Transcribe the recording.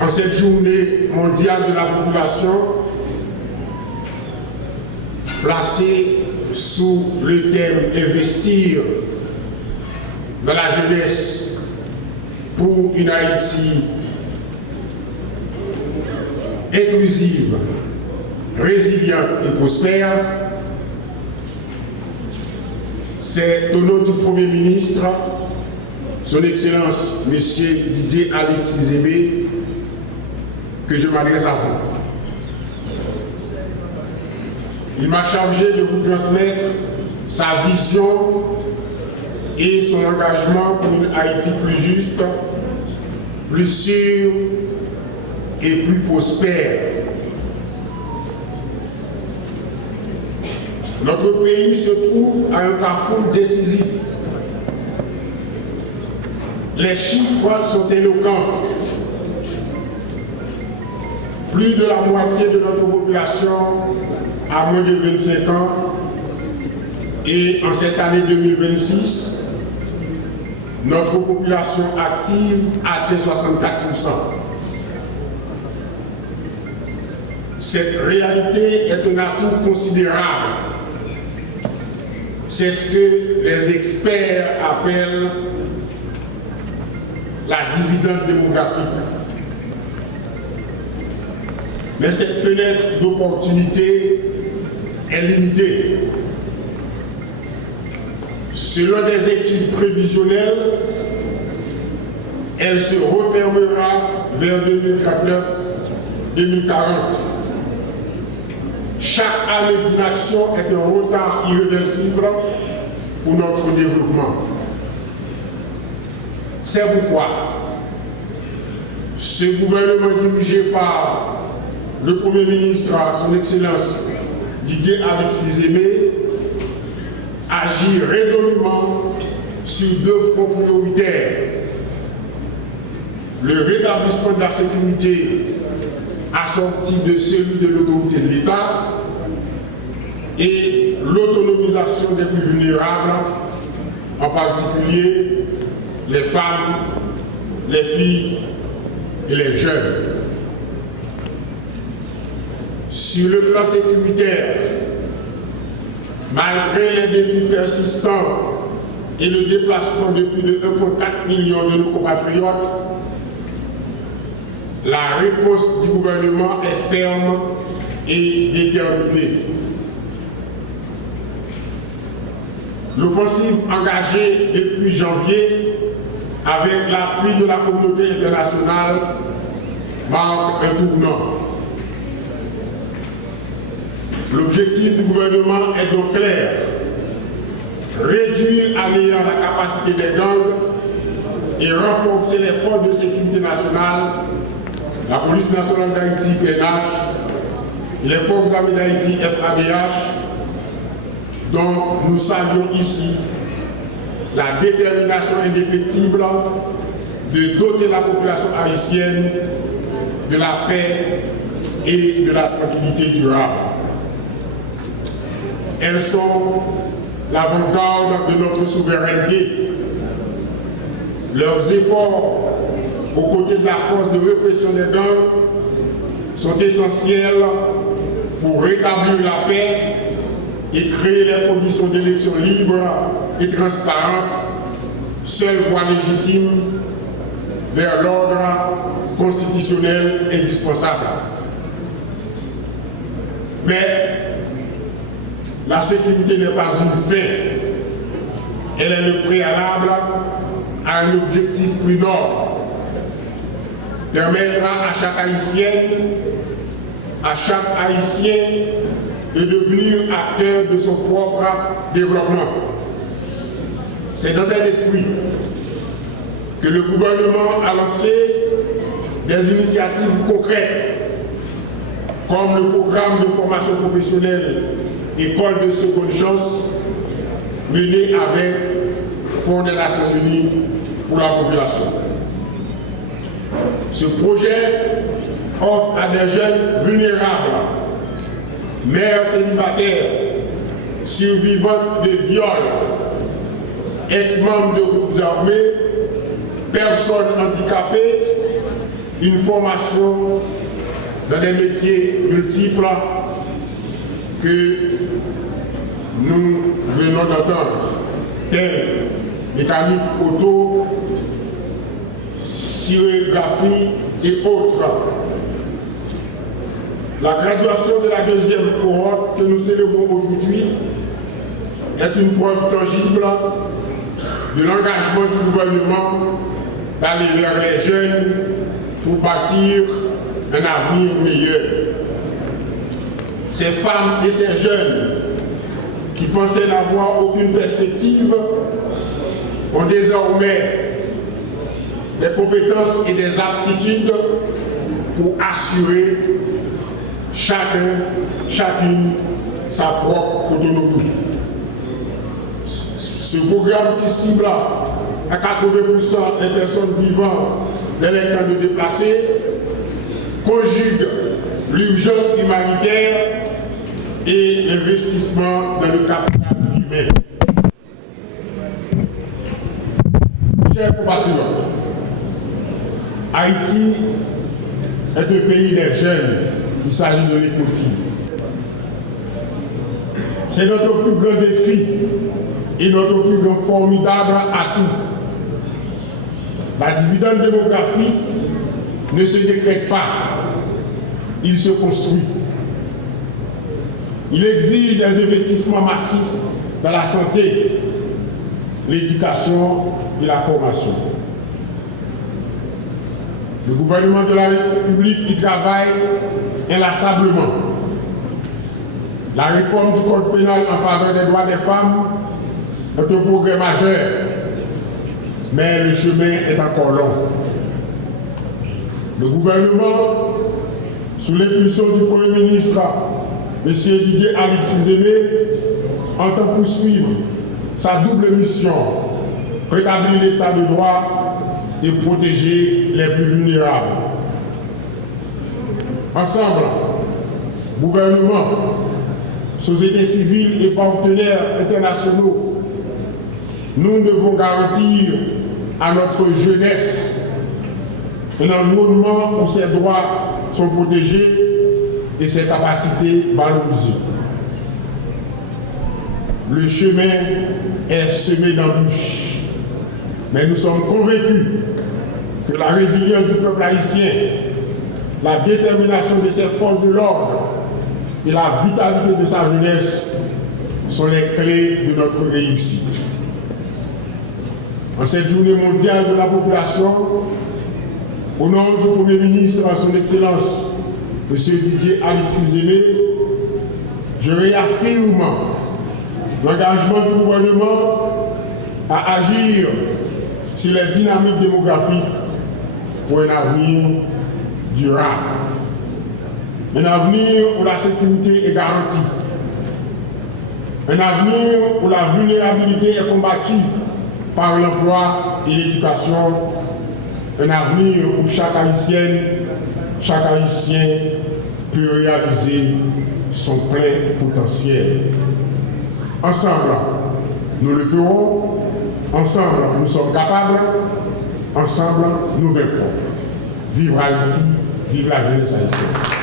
En cette journée mondiale de la population, placée sous le thème Investir dans la jeunesse pour une Haïti inclusive, résiliente et prospère, c'est au nom du Premier ministre, Son Excellence, M. Didier Alex Fils-Aimé, que je m'adresse à vous. Il m'a chargé de vous transmettre sa vision et son engagement pour une Haïti plus juste, plus sûre et plus prospère. Notre pays se trouve à un carrefour décisif. Les chiffres sont éloquents. Plus de la moitié de notre population a moins de 25 ans et en cette année 2026, notre population active atteint 64%. Cette réalité est un atout considérable. C'est ce que les experts appellent la dividende démographique. Mais cette fenêtre d'opportunité est limitée. Selon des études prévisionnelles, elle se refermera vers 2039-2040. Chaque année d'inaction est un retard irréversible pour notre développement. C'est pourquoi ce gouvernement dirigé par le Premier ministre, Son Excellence Didier Alex Fils-Aimé, agit résolument sur deux fronts prioritaires. Le rétablissement de la sécurité assorti de celui de l'autorité de l'État et l'autonomisation des plus vulnérables, en particulier les femmes, les filles et les jeunes. Sur le plan sécuritaire, malgré les défis persistants et le déplacement de plus de 1,4 million de nos compatriotes, la réponse du gouvernement est ferme et déterminée. L'offensive engagée depuis janvier avec l'appui de la communauté internationale marque un tournant. L'objectif du gouvernement est donc clair: réduire à néant la capacité des gangs et renforcer les forces de sécurité nationale, la police nationale d'Haïti, PNH, et les forces armées d'Haïti, FADH, dont nous saluons ici la détermination indéfectible de doter la population haïtienne de la paix et de la tranquillité durable. Elles sont l'avant-garde de notre souveraineté. Leurs efforts aux côtés de la force de répression des gangs sont essentiels pour rétablir la paix et créer les conditions d'élections libres et transparentes, seule voie légitime vers l'ordre constitutionnel indispensable. Mais la sécurité n'est pas une fin, elle est le préalable à un objectif plus noble: permettre à chaque Haïtienne, à chaque Haïtien de devenir acteur de son propre développement. C'est dans cet esprit que le gouvernement a lancé des initiatives concrètes, comme le programme de formation professionnelle École de seconde chance, mené avec Fonds des Nations Unies pour la population. Ce projet offre à des jeunes vulnérables, mères célibataires, survivantes de viols, ex-membres de groupes armés, personnes handicapées une formation dans des métiers multiples que nous venons d'entendre, tels mécanique auto, sérigraphie et autres. La graduation de la deuxième cohorte que nous célébrons aujourd'hui est une preuve tangible de l'engagement du gouvernement d'aller vers les jeunes pour bâtir un avenir meilleur. Ces femmes et ces jeunes qui pensaient n'avoir aucune perspective ont désormais des compétences et des aptitudes pour assurer chacune sa propre autonomie. Ce programme qui cible à 80% les personnes vivant dans les camps de déplacés conjugue l'urgence humanitaire et l'investissement dans le capital humain. Chers compatriotes, Haïti est un pays des jeunes, il s'agit de l'écoutille. C'est notre plus grand défi et notre plus grand formidable atout. La dividende démographique ne se décrète pas, il se construit. Il exige des investissements massifs dans la santé, l'éducation et la formation. Le gouvernement de la République y travaille inlassablement. La réforme du code pénal en faveur des droits des femmes est un progrès majeur, mais le chemin est encore long. Le gouvernement, sous l'impulsion du Premier ministre, M. Didier Alix-Zéné, entend poursuivre sa double mission, rétablir l'état de droit et protéger les plus vulnérables. Ensemble, gouvernement, société civile et partenaires internationaux, nous devons garantir à notre jeunesse un environnement où ses droits sont protégés et ses capacités valorisées. Le chemin est semé d'embûches, mais nous sommes convaincus que la résilience du peuple haïtien, la détermination de ses forces de l'ordre et la vitalité de sa jeunesse sont les clés de notre réussite. En cette journée mondiale de la population, au nom du Premier ministre, à son Excellence, M. Didier Alix-Zéné, je réaffirme l'engagement du gouvernement à agir sur les dynamiques démographiques pour un avenir durable. Un avenir où la sécurité est garantie. Un avenir où la vulnérabilité est combattue par l'emploi et l'éducation. Un avenir où chaque Haïtienne, chaque Haïtien peut réaliser son plein potentiel. Ensemble, nous le ferons. Ensemble, nous sommes capables. Ensemble, nous vaincrons. Vive Haïti, vive la jeunesse haïtienne.